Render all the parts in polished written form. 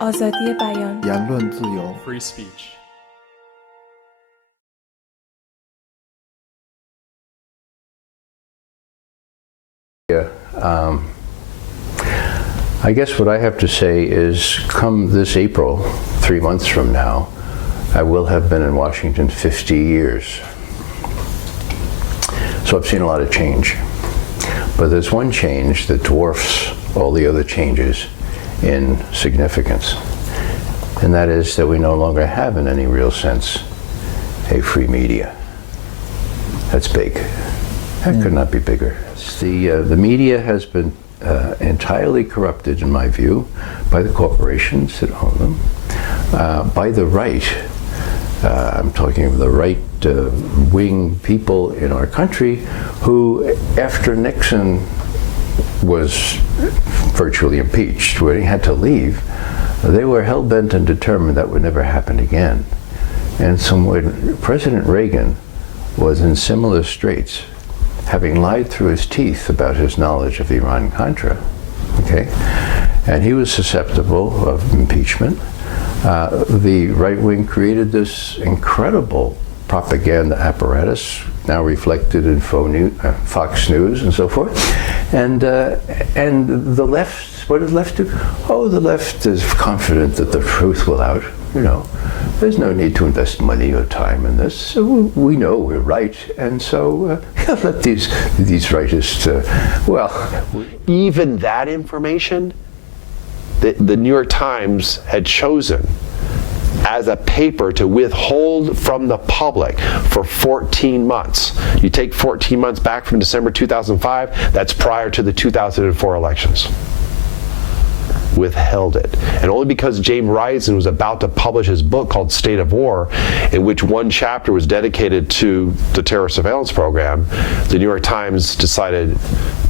آزادی بیان، 言论自由， free speech. I guess what I have to say is, come this April, 3 months from now, I will have been in Washington 50 years. So I've seen a lot of change. But there's one change that dwarfs all the other changes in significance. And that is that we no longer have, in any real sense, a free media. That's big. That could not be bigger. The media has been entirely corrupted, in my view, by the corporations that own them, by the right. I'm talking of the right-wing people in our country who, after Nixon was virtually impeached, when he had to leave, they were hell-bent and determined that would never happen again. And so when President Reagan was in similar straits, having lied through his teeth about his knowledge of Iran-Contra, okay, and he was susceptible of impeachment, the right wing created this incredible propaganda apparatus, now reflected in Fox News and so forth, and the left, what did the left do? Oh, the left is confident that the truth will out. You know, there's no need to invest money or time in this. So we know we're right, and so let these rightists. Even that information, the New York Times had chosen as a paper to withhold from the public for 14 months. You take 14 months back from December 2005. That's prior to the 2004 elections. Withheld it, and only because James Risen was about to publish his book called State of War, in which one chapter was dedicated to the terror surveillance program, the New York Times decided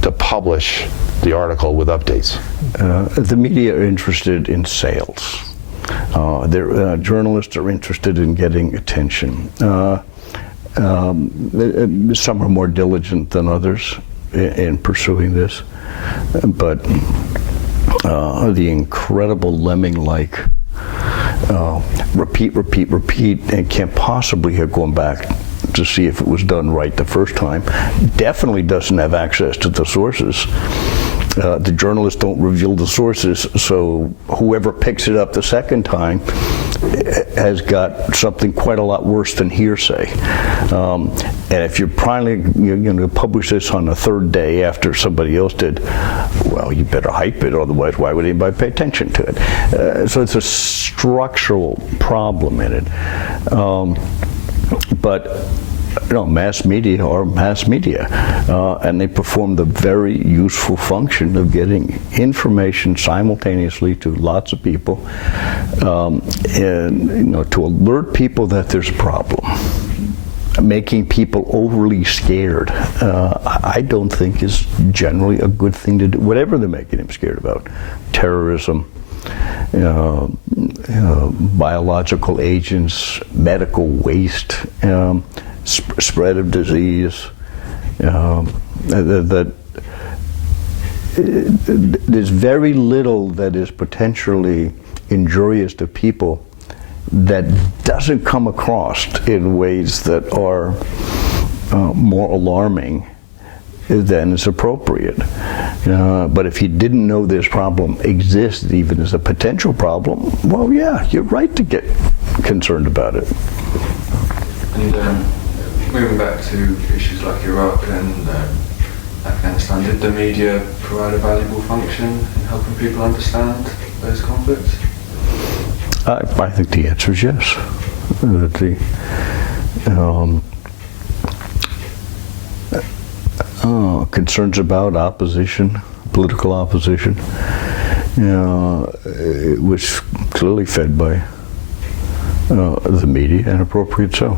to publish the article with updates. The media are interested in sales. Journalists are interested in getting attention. Some are more diligent than others in pursuing this, but the incredible lemming-like repeat, and can't possibly have gone back to see if it was done right the first time, definitely doesn't have access to the sources. The journalists don't reveal the sources, so whoever picks it up the second time has got something quite a lot worse than hearsay. And if you're going to publish this on the third day after somebody else did, well, you better hype it, otherwise why would anybody pay attention to it? So it's a structural problem in it. But you know, mass media are mass media, and they perform the very useful function of getting information simultaneously to lots of people, and you know, to alert people that there's a problem. Making people overly scared, I don't think is generally a good thing to do, whatever they're making them scared about. Terrorism, biological agents, medical waste, spread of disease, that there's very little that is potentially injurious to people that doesn't come across in ways that are more alarming than is appropriate. But if you didn't know this problem exists even as a potential problem, well, yeah, you're right to get concerned about it. And moving back to issues like Iraq and Afghanistan, did the media provide a valuable function in helping people understand those conflicts? I think the answer is yes. Concerns about opposition, political opposition, it was clearly fed by the media, and appropriate so.